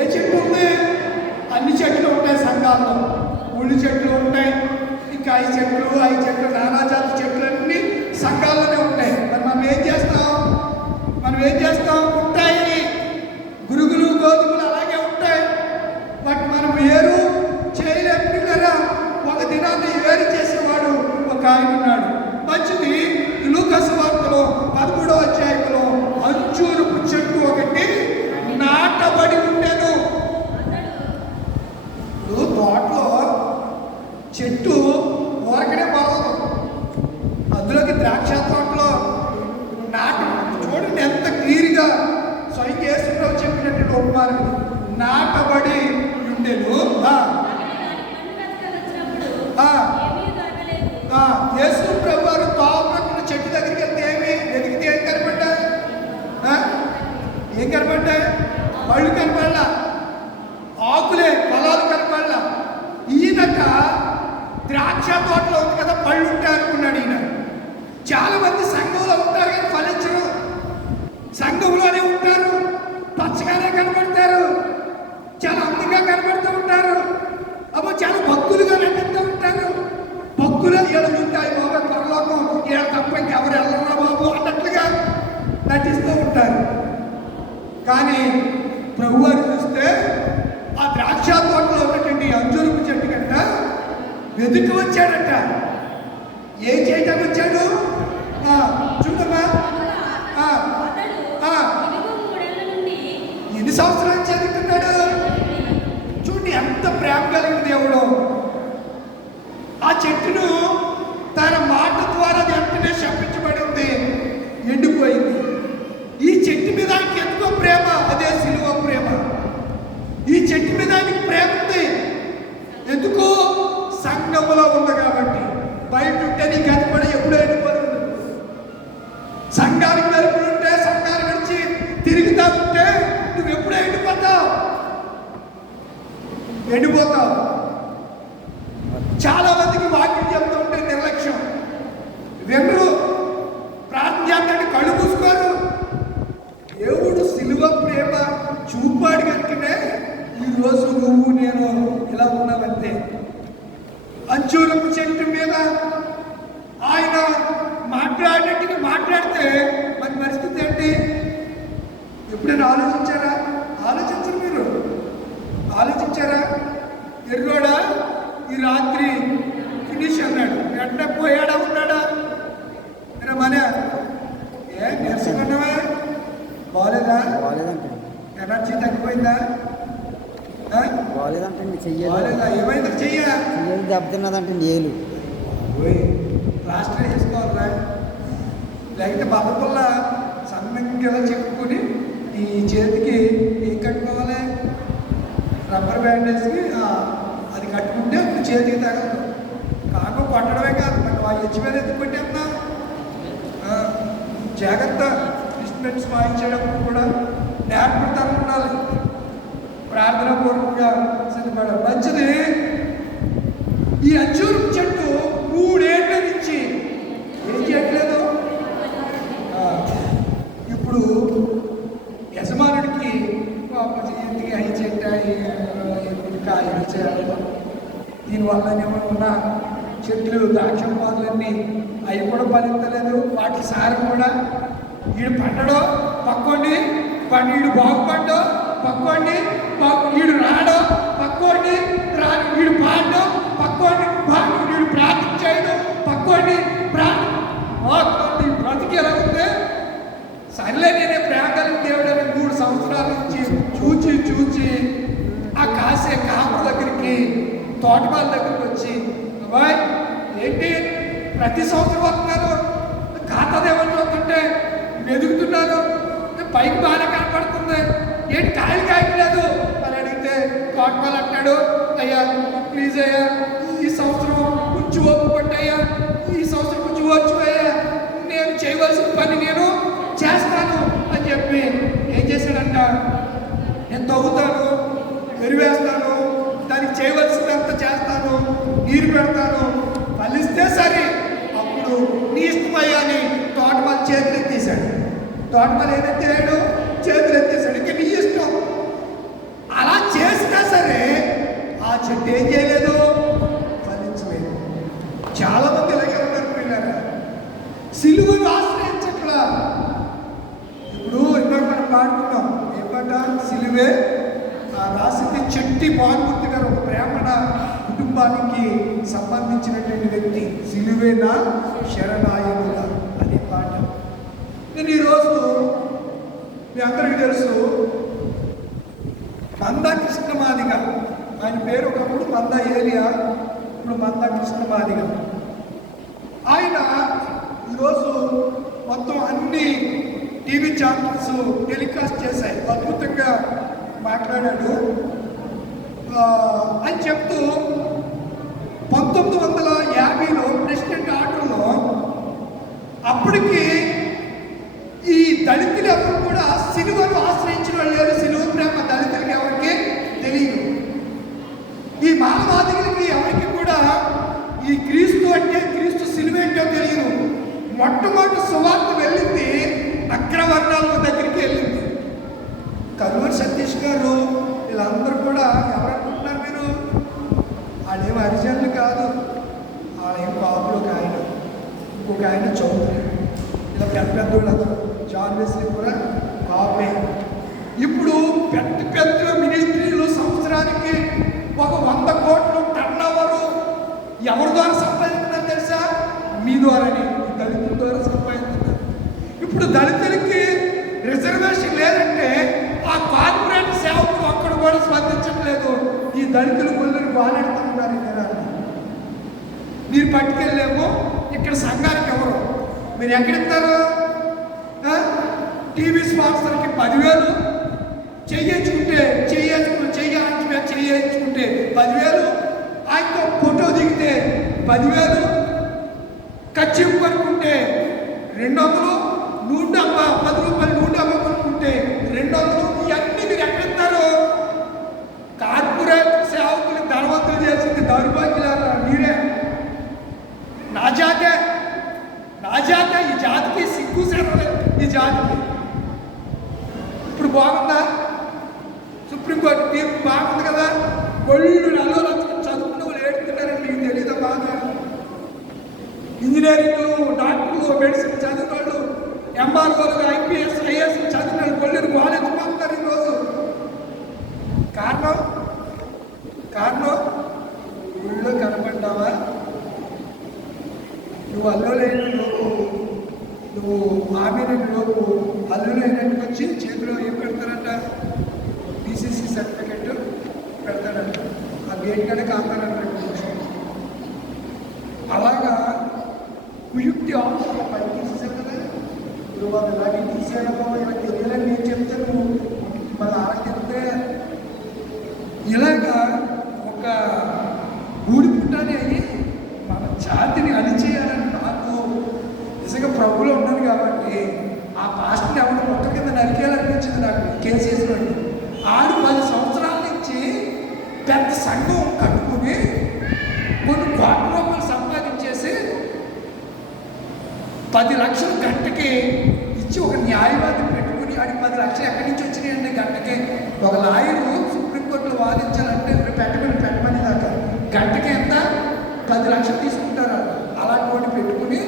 ఏ చెట్టు ఉంది? అన్ని చెట్లు ఉంటాయి సంఘాల్లో. ఉల్లి చెట్లు ఉంటాయి, ఇంకా ఐదు చెట్లు నానా జాతి చెట్లు అన్నీ సంఘాల్లోనే ఉంటాయి. మరి మనం ఏం చేస్తాం? ఉంటాయి గురుగులు గోధుమలు అలాగే ఉంటాయి. బట్ మనం వేరు చేయలేము కదా. ఒక దినాన్ని వేరు చేసేవాడు ఒక ఆయన ఉన్నాడు. మంచిది. లూకా సువార్తలో 13వ అధ్యాయంలో అంజూరపు చెట్టు ఒకటి నాటబడి ఉండెను. తోటలో చెట్టు ఊరకనే బలవదు, అందులోకి ద్రాక్ష తోటలో చూడండి ఎంత క్లియర్గా స్వయం యేసుప్రభు చెప్పినట్టు ఉపమానం. నాటబడి ఉండెను. యేసుప్రభు వారు తోటకున్న చెట్టు దగ్గరికి వెళ్తే వెతికితే ఏం కనపడ్డాయి? పళ్ళు కనపడలా, ఆకులే, ఫలాలు కనపడలా. ఈయనక ద్రాక్ష తోటలో ఉంది కదా, పళ్ళు ఉంటాయి అనుకున్నాడు ఈయన. చాలా మంది సంఘంలో ఉంటారు కానీ ఫలించరు. సంఘంలోనే ఉంటారు, పచ్చగానే కనబడతారు, చాలా అందంగా కనబడుతూ ఉంటారు, అబ్బో చాలా భక్తులుగా నటిస్తూ ఉంటారు. భక్తులు ఏడు ఉంటాయి, బాబా త్వరలోకం ఏడు తప్ప ఇంకెవరు వెళ్ళరా బాబు అన్నట్లుగా నటిస్తూ ఉంటారు. కానీ ప్రభు వారు చూస్తే ఆ ద్రాక్ష తోటలో ఉన్నటువంటి అంజూరపు చెట్టు కంట వెతుకు వచ్చాడట. ఏం చేయడానికి వచ్చాడు? చూడమ్మా, ఎన్ని సంవత్సరాలు చదువుతున్నాడు? చూడండి ఎంత ప్రేమ కలిగిన దేవుడు. ఆ చెట్టును తన మాట ద్వారా వెంటనే శపించబడి ఉంది, ఎండిపోయింది. ఈ చెట్టు మీద ఆయనకి ఎంతో ప్రేమ, అదే సిలువ ప్రేమ. ఈ చెట్టు మీద ఆయనకి ప్రేమ ఉంది. ఎందుకు? సంఘములో ఉంది కాబట్టి. బయట ఉంటే నీకు అది కూడా ఎప్పుడూ ఎండిపోతుంది. సంఘానికి వెలుపులుంటే, సంఘాన్ని విడిచి తిరుగుతా ఉంటే నువ్వు ఎప్పుడూ ఎండిపోతావు. చాలా మందికి వాక్యం చెప్తూ ఉంటే నిర్లక్ష్యం, వెంటూ ప్రార్థన చేస్తాడు, కళ్ళు మూసుకోరు. దేవుడు సిలువ ప్రేమ చూపాడు కనుకనే ఈరోజు నువ్వు నేను ఇలా ఉన్నావంతే. అంజూరపు చెట్టు మీద ఆయన మాట్లాడినట్టుగా మాట్లాడితే మన పరిస్థితి ఏంటి? ఎప్పుడైనా ఆలోచించారా? ఆలోచించరు మీరు? ఆలోచించారా? ఎర్రోడా ఈ రాత్రి ఫినిష్ అన్నాడు, వెంటనే పోయాడా ఉన్నాడా? మన నేర్చుకున్నావా? బాగాలేదా? ఎనర్జీ తగ్గిపోయిందా? బాగాలేదా? ఏమైంది? చెయ్యాలి దెబ్బతిన్నదంటే ఏలు ప్లాస్టర్ వేసుకోవాలా? లేకపోతే బతకుల్ల సన్నంగా చెప్పుకొని ఈ చేతికి ఏం కట్టుకోవాలి? రబ్బర్ బ్యాండేజ్కి అది కట్టుకుంటే అప్పుడు చేతికి తగలదు. కాకు కొట్టడమే కాదు, మనం ఆ హెచ్చు మీద ఎందుకు కొట్టేస్తున్నా? జాగ్రత్త. ఇన్స్ట్రుమెంట్స్ వాయించేటప్పుడు కూడా నేర్పడతాను ఉండాలి. ప్రార్థన పూర్వకంగా సిద్ధపడ మంచిది. ఈ అంజూరపు చెట్టు 3 ఏళ్ల నుంచి ఏం చేయట్లేదు. ఇప్పుడు యజమానుడికి ఎందుకు అయి చెట్టాయి చేయాలి, దీనివల్ల ఏమన్నా చెట్లు ద్రాక్ష పాదులన్నీ అవి కూడా ఫలించలేదు. వాటి సారం కూడా వీడు పండడో పక్కోండి, వీడు బాగుపడ్డో పక్కోండి, వీడు రాడో పక్కోండి, వీడు పాడో పక్కోండి, వీడు ప్రార్థన చేయడం పక్కోండి, బ్రతికి ఎలా ఉంది? సర్లే నేనే ప్రేమ కలిగిన దేవుడు అని 3 సంవత్సరాల నుంచి చూచి ఆ కాసే కాపు దగ్గరికి, తోటమాల దగ్గరికి వచ్చి, అబ్బాయి ఏంటి ప్రతి సంవత్సరం వస్తున్నాను, ఖాతాదేమని చూస్తుంటే ఎదుగుతున్నాను, పైకి బాగా కనపడుతుంది, ఏంటి కాయలు కాయట్లేదు అని అడిగితే తోటమాల అంటాడు, అయ్యా ప్లీజ్ అయ్యా ఈ సంవత్సరం కొంచెం ఓపు పట్టయ్యా, ఈ సంవత్సరం కొంచెం వచ్చు అయ్యా, నేను చేయవలసిన పని నేను చేస్తాను అని చెప్పి ఏం చేశాడంట, నేను తవ్వుతాను, ఎరువేస్తాను, దానికి చేయవలసినంత చేస్తాను, నీరు పెడతాను, ఫలిస్తే సరే అప్పుడు నీ ఇష్టమయ్యా అని తోటమాల చేతులు ఎత్తేసాడు. తోటమాల ఏదెత్తాడు? చేతులు ఎత్తేసాడు. ఇంకా నీ ఇష్టం. అలా సిలువే రాసింది చెట్టి భానుమూర్తి గారు, ఒక బ్రాహ్మణ కుటుంబానికి సంబంధించినటువంటి వ్యక్తి. సిలువే నా శరణాయకుల అనే పాట. నేను ఈరోజు మీ అందరికీ తెలుసు, మందా కృష్ణమాదిగ, ఆయన పేరు ఒకప్పుడు మందా ఏలియా, ఇప్పుడు మందా కృష్ణమాదిగ. ఆయన ఈరోజు మొత్తం అన్ని టీవీ ఛానల్స్ టెలికాస్ట్ చేశాయి. అద్భుతంగా మాట్లాడాడు అని చెప్తూ 1950లో ప్రెసిడెంట్ ఆర్డర్లో అప్పటికి ఈ దళితులు ఎవరు కూడా సిలువను ఆశ్రయించిన వాళ్ళు లేరు. సిలువ ప్రేమ దళితులకి ఎవరికి తెలియదు. ఈ మానవాదికులకి ఎవరికి కూడా ఈ క్రీస్తు అంటే, క్రీస్తు సిలువ ఏంటో తెలియదు. మొట్టమొదటి సువార్త వెళ్ళింది అగ్రవర్ణాల దగ్గరికి వెళ్ళింది. కల్లూరి సతీష్ గారు వీళ్ళందరూ కూడా ఎవరనుకుంటున్నారు మీరు? వాళ్ళేం హరిజనులు కాదు, వాళ్ళేం బాబులు. ఒక ఆయన, ఇంకొక ఆయన చౌదరి, ఇలా పెద్ద పెద్దోళ్ళందరూ. జాన్ వెస్లీ కూడా కాపే. ఇప్పుడు పెద్ద పెద్ద మినిస్ట్రీలు సంవత్సరానికి ఒక 100 కోట్లు టర్న్ ఓవరు ఎవరి ద్వారా సంపాదించున్నారు తెలుసా? మీ ద్వారానే, దళితుల ద్వారా సంపాదించున్నారు. ఇప్పుడు దళితులకి రిజర్వేషన్ లేదంటే ఆ కార్పొరేట్ సేవకులు అక్కడ కూడా స్పందించట్లేదు. ఈ దళితులు కొల్లని బాలెడుతున్నారు. ఇక్కడ మీరు పట్టుకెళ్ళేమో, ఇక్కడ సంఘానికి ఎవరు? మీరు ఎక్కడిస్తారు? టీవీ స్పాన్సర్కి 10,000 చేయించుకుంటే 10,000, ఆయనతో ఫోటో దిగితే 10,000, ఖర్చు కొనుక్కుంటే 200, నూనె 10 రూపాయలు నూనె కొనుక్కుంటే 200. ఇవన్నీ మీరు ఎక్కడిస్తారు? కార్పొరేట్ సేవకులు ధనవంతులు చేసింది దౌర్భాగ్యులారా మీరే. నా జాతే ఈ జాతికి సిగ్గు సేరలేదు. ఈ జాతికి ఇప్పుడు బాగుందా? సుప్రీంకోర్టు తీర్పు బాగుంది కదా? ఒళ్ళు నలుగురు చదువుకున్న వాళ్ళు ఏడుతున్నారని మీకు తెలియదా? బాగా ఇంజనీరింగ్లు, డాక్టర్లు, మెడిసిన్ చదివిన వాళ్ళు, ఎంఆర్ఓలు, ఐపీఎస్, ఐఏఎస్ చదివిన వాళ్ళు కొల్లని బాగాలేకపోతున్నారు ఈరోజు. కారణం ఊళ్ళో కనపడ్డావా? నువ్వు అల్లులైన లోపు, నువ్వు ఆమెన లోపు అల్లులైనట్టుకు వచ్చి చేతిలో ఏం పెడతారంట? బీసీసీ సర్టిఫికెట్ పెడతాడంట. ఆ గేట్ కడే కాస్తారంట. అలాగా కుయుక్తి ఆఫీసులో పని తీసేసారు కదా. ఇప్పుడు వాళ్ళు ఇలాగే తీసేయడం ఇలా తెలియాలని నేను చెప్తాను. మన ఆలోచిస్తే ఇలాగా ఒక గూడి పుట్టానే అయ్యి మన జాతిని అణిచేయాలని నాకు నిజంగా ప్రభులో ఉన్నాను కాబట్టి ఆ పాస్టర్ని ఎవరు మొక్క కింద నరికేయాలనిపించింది నాకు. కేసు వేసుకోండి. 10 సంవత్సరాల నుంచి పెద్ద సంఘం కట్టుకుని కొన్ని కోట్ల రూపాయలు సంపాదించేసి 10 లక్షలు గంటకి ఇచ్చి ఒక న్యాయవాదిని పెట్టుకుని, ఆడికి 10 లక్షలు ఎక్కడి నుంచి వచ్చినాయండి గంటకి? ఒక లాయరు సుప్రీంకోర్టులో వాదించాలంటే పెట్టమని దాకా గంటకి ఎంత? 10 లక్షలు తీసుకుంటారు. అలాంటి వాడిని పెట్టుకుని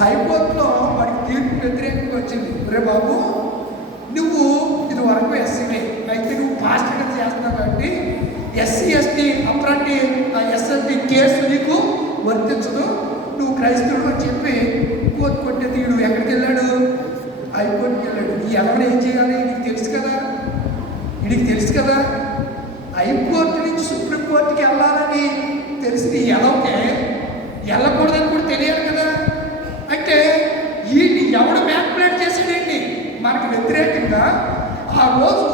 హైకోర్టులో వాడికి తీర్పు వ్యతిరేకంగా వచ్చింది. రే బాబు, నువ్వు ఇది వరకు ఎస్సీనే, అయితే నువ్వు పాస్టర్గా చేస్తున్నావు కాబట్టి ఎస్సీ ఎస్టీ అప్రాంటి ఎస్ఎస్టీ కేసు నీకు వర్తించదు, నువ్వు క్రైస్తవుడు అని చెప్పి కోర్టు కొట్టే తీడు. ఎక్కడికి వెళ్ళాడు? హైకోర్టుకి వెళ్ళాడు. ఈ ఎవరు ఏం చేయాలి? నీకు తెలుసు కదా. హైకోర్టు నుంచి సుప్రీంకోర్టుకి వెళ్ళాలని తెలిసింది ఎలాగే వెళ్ళకూడదని కూడా తెలియాలి కదా. అంటే వీటిని ఎవడు మ్యానిపులేట్ చేసాడండి మనకు వ్యతిరేకంగా? ఆ రోజు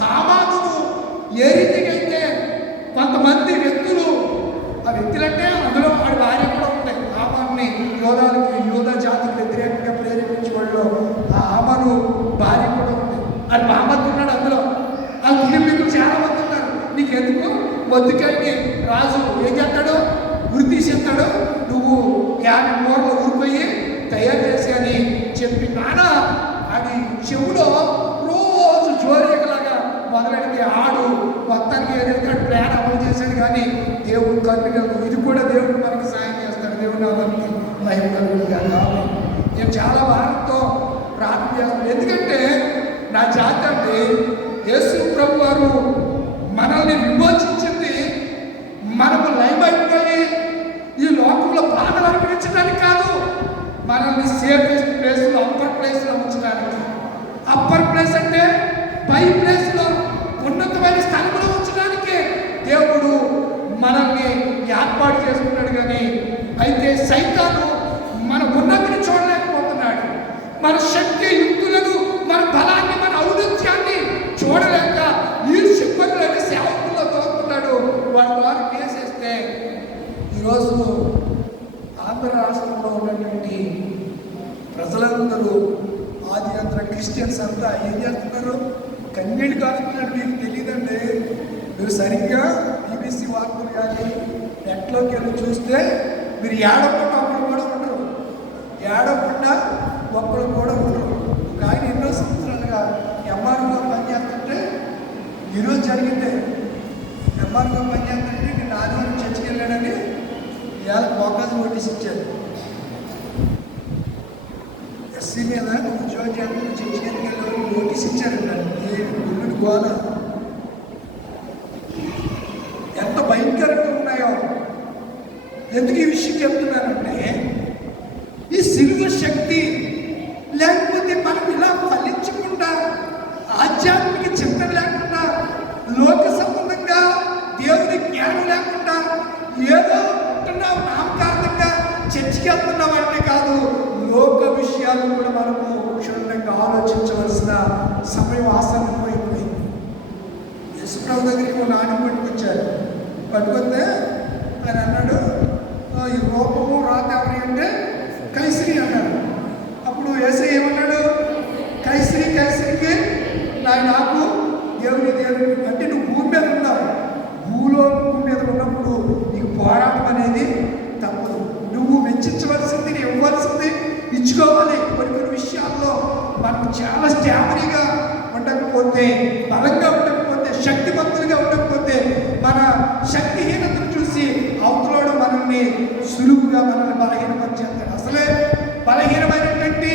హామానును ఏ రీతిగా అయితే కొంతమంది వ్యక్తులు, ఆ వ్యక్తులంటే అందులో వాడి భార్య కూడా ఉంటాయి. హామాన్ని యోధా జాతికి వ్యతిరేకంగా ప్రేరేపించే వాళ్ళు ఆ హామాను భార్య కూడా ఉంటాయి. అది మహమ్మద్ ఉన్నాడు అందులో. ఆ కుటుంబీకులు చాలా మంది ఉన్నారు. నీకు ఎందుకు వద్దుకండి? రాజు ఏం చేస్తాడు? ఉరి తీసేస్తాడు. నువ్వు 50 మూరలు ఊరిపోయి తయారు చేసి అని చెప్పి నాన్న అది చెవులో రోజు జోరేకలాగా మొదలెడితే ఆడు మొత్తానికి ఏదైతే ప్లాన్ అమలు చేశాడు. కానీ దేవుడు కలుగుతాడు. ఇది కూడా దేవుడు మనకి సాయం చేస్తాడు. దేవుడు నాకి భయం కలుగుతుంది. నేను చాలా వారితో ప్రార్థన చేస్తాను. ఎందుకంటే నా జాతి అంటే యేసు ప్రభు వారు మనల్ని విమోచించింది మనము లైమైపోయి ఈ లోకంలో బాధలు అనుభవించడానికి కాదు, మనల్ని సేఫెస్ట్ ప్లేస్లో, అప్పర్ ప్లేస్లో ఉంచడానికి. అప్పర్ ప్లేస్ అంటే పై ప్లేస్లో, ఉన్నతమైన స్థలంలో ఉంచడానికే దేవుడు మనల్ని ఏర్పాటు చేసుకున్నాడు. కానీ అయితే సైతాను మన ఉన్నతిని చూడలేకపోతున్నాడు. మన శక్తి యుక్తులను, మన బలాన్ని, మన ఔన్నత్యాన్ని చూడలేక ఈర్ష్యపరులని సేవకుల్లో తోస్తున్నాడు. వారు కేసేస్తే ఈరోజు ఆంధ్ర రాష్ట్రంలో ఉన్నటువంటి ప్రజలందరూ, ఆది అంతర క్రిస్టియన్స్ అంతా ఏం చేస్తున్నారు? కన్నీళ్ళు కాస్తున్నారు. మీకు తెలియదండి. మీరు సరిగ్గా బీబీసీ వార్తలు కానీ నెట్లోకి వెళ్ళి చూస్తే మీరు ఏడవకుండా ఒక్కరు కూడా ఉండరు. ఏడవకుండా ఒక్కరు కూడా ఉండరు. ఒక ఆయన ఎన్నో సంవత్సరాలుగా ఎంఆర్ఓగా పనిచేస్తుంటే ఈరోజు జరిగిందే. ఎంఆర్ఓగా పనిచేస్తుంటే నేను ఆదివారం చర్చికి వెళ్ళాడని ఇవాళ మోకాజు నోటీస్ ఇచ్చారు. ఎస్సీ మీద ఉద్యోగం చేస్తున్న చర్చికి వెళ్ళి నోటీస్ ఇచ్చారంట. గుళ్ళు గోల ఎంత భయంకరంగా ఉన్నాయో. ఎందుకు ఈ విషయం చెప్తున్నానంటే, ఈ సిలువ శక్తి లేకపోతే మనం ఇలా ఫలించకుండా, ఆధ్యాత్మిక చింతన లేకుండా, లోక సంబంధంగా దేవుని జ్ఞానం లేకుండా ఏదో ఉంటున్నాం, నామకార్థంగా చర్చికి వెళ్తున్నాం అంటే కాదు, లోక విషయాలు కూడా మనము క్షుణ్ణంగా ఆలోచించవలసిన సమయం ఆసన్నమైపోయింది. యేసుప్రభు దగ్గరికి నాని పట్టుకొచ్చారు. పట్టుకొస్తే ఆయన అన్నాడు, ఈ రూపము రాత ఎవరి అంటే కైసరి అన్నాడు. అప్పుడు యేసయ్య ఏమన్నాడు? కైసరికి నాకు దేవుని అంటే నువ్వు భూమి మీద ఉన్నావు. భూమి మీద ఉన్నప్పుడు నీకు పోరాటం అనేది తప్పదు. నువ్వు వెచ్చించవలసింది, నీ ఇవ్వాల్సింది ఇచ్చుకోవాలి. కొన్ని విషయాల్లో మనం చాలా స్టామినీగా ఉండకపోతే, బలంగా ఉండకపోతే, శక్తివంతులుగా ఉండకపోతే, మన శక్తిహీనతను చూసి అవతలోడు మనల్ని సులువుగా మనల్ని బలహీనపరిచేస్తాడు. అసలే బలహీనమైనటువంటి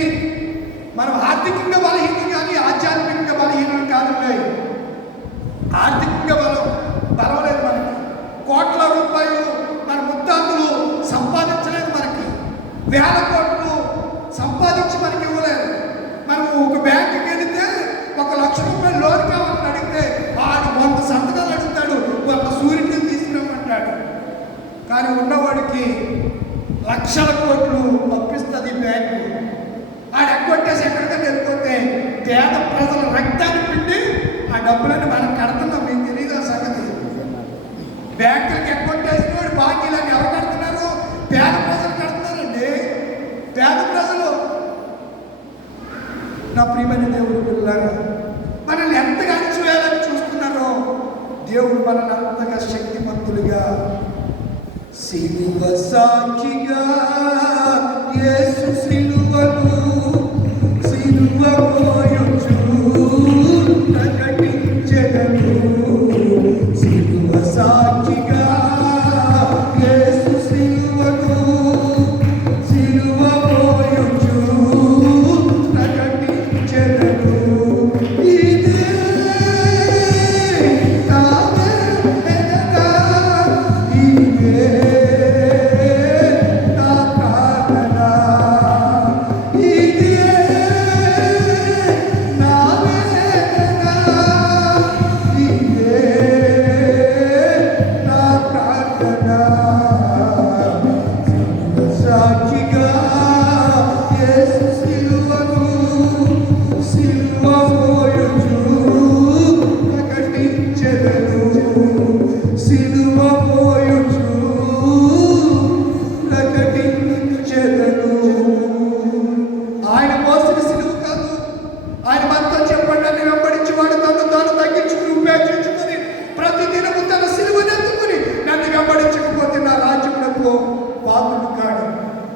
మనం ఆర్థికంగా బలహీనం కానీ ఆధ్యాత్మికంగా బలహీనం కాదండి. ఆర్థికంగా బలం లేదు మనకి. కోట్ల రూపాయలు మన ముత్తాతలు సంపాదించలేదు. మనకి వేల కోట్లు సంపాదించి మనకి ఇవ్వలేదు. మనం ఒక బ్యాంకుకి వెళితే 1 లక్ష రూపాయలు లోన్ కావాలని అడిగితే వాడు 100 సంతకాలు అడుగుతాడు, 100 సూర్యుడిని తీసుకురామంటాడు. కానీ ఉన్నవాడికి లక్షల కోట్లు పంపిస్తుంది బ్యాంకు. ఆడు ఎక్కొట్టేసి ఎక్కడికైనా వెళ్ళిపోతే పేద ప్రజల రక్తాన్ని పిండి ఆ డబ్బులని మనం కడుతున్నాం. మీకు తెలియదు ఆ సంగతి. బ్యాంకులకి ఎక్కొట్టేసిన వాడు బాకీలని ఎవరు కడుతున్నారు? పేద ప్రజలు కడుతున్నారండి. పేద ప్రజలు. నా ప్రియమైన దేవుడు పిల్లలారా, మనల్ని ఎంతగా అణచివేయాలని చూస్తున్నారో దేవుడు మనల్ని అంతగా శక్తిమంతులుగా, సిలువ సాక్షిగా యేసు సిలువను సిలువపోయుచు ప్రకటించెదను. సిలువ సాక్షిగా యేసు సిలువను సిలువపోయుచు ప్రకటించెదను. ఇదే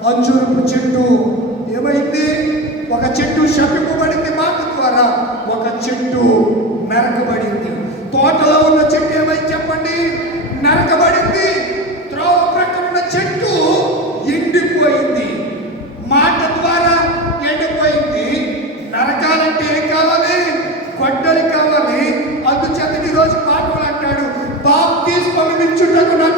అంజూరపు చెట్టు ఏమైంది? ఒక చెట్టు శపింపబడింది మాట ద్వారా, ఒక చెట్టు నరకబడింది. తోటలో ఉన్న చెట్టు ఏమైంది చెప్పండి? నరకబడింది. త్రోవ ప్రక్కన ఉన్న చెట్టు ఎండిపోయింది. మాట ద్వారా ఎండిపోయింది. నరకాలంటే ఏం కావాలి? గొడ్డలి కావాలి, ఫలమిచ్చుటకు నన్ను